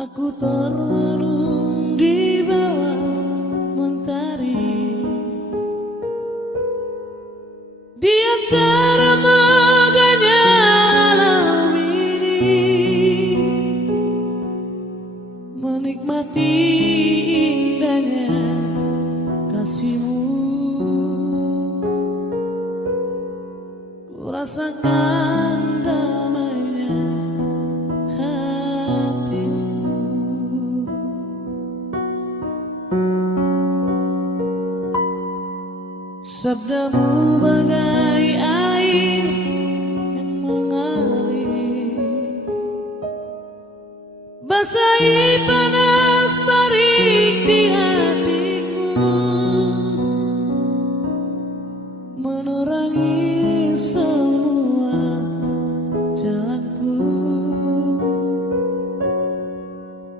Aku termenung di bawah mentari, di antara megahnya alam ini, menikmati indahnya kasihmu. Ku rasakan damainya hatiku. Sabdamu bagai air yang mengalir, basahi panas tarik di hatiku, menerangi semua jalanku.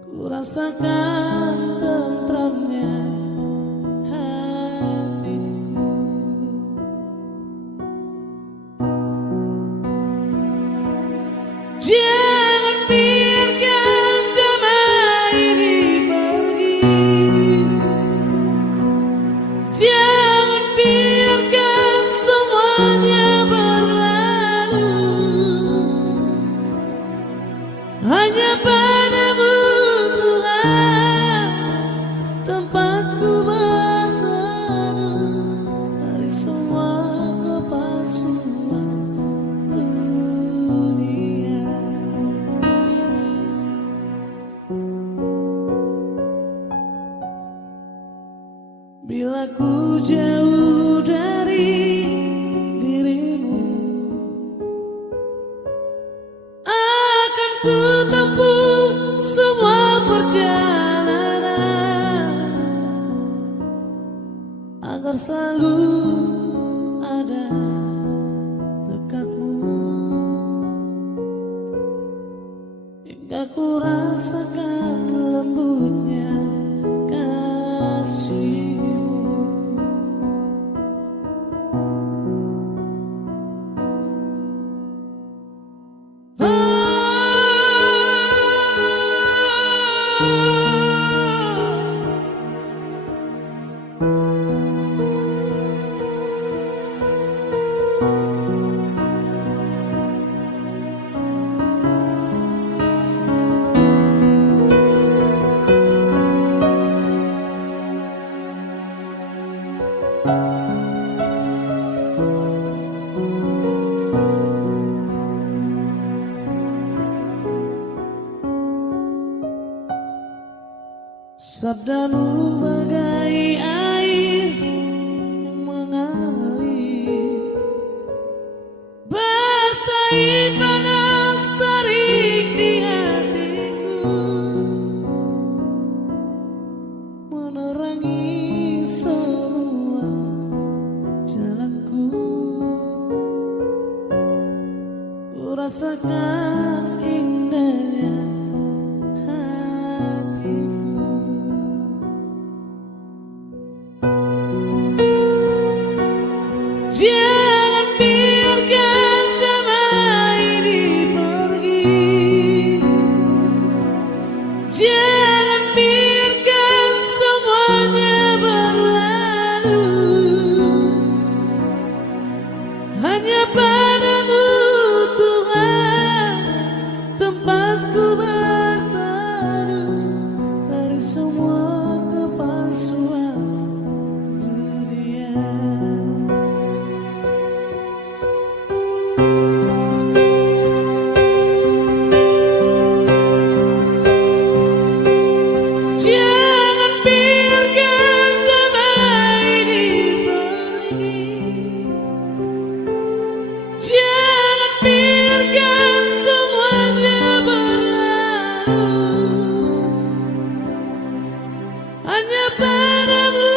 Ku rasakan tentramnya hatiku. Jangan biarkan damai ini pergi, jangan biarkan semuanya berlalu. Hanya padamu Tuhan tempatku berteduh dari semua kepalsuan dunia. Bila ku jauh dari dirimu, akan ku tempuh semua perjalanan agar selalu ada dekatmu, hingga ku rasakan lembutnya kasihmu. Sabdamu bagai air yang mengalir, basahi panas tarik di hatiku, menerangi semua jalanku. Ku rasakan indahnya hatiku. Jangan biarkan damai ini pergi, jangan biarkan semuanya berlalu. Hanya padamu Tuhan tempatku berteduh dari semua kepalsuan dunia. Jangan biarkan damai ini pergi, jangan biarkan semuanya berlalu. Hanya padamu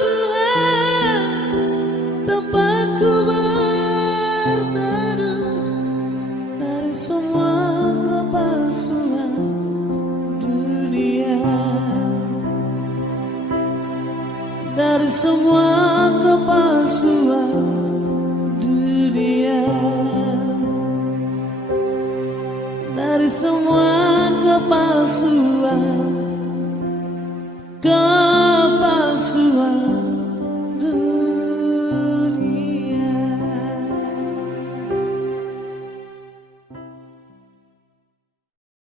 Tuhan tempatku berteduh dari semua kepalsuan dunia, dari semua kepalsuan dunia, dari semua kepalsuan kepalsuan.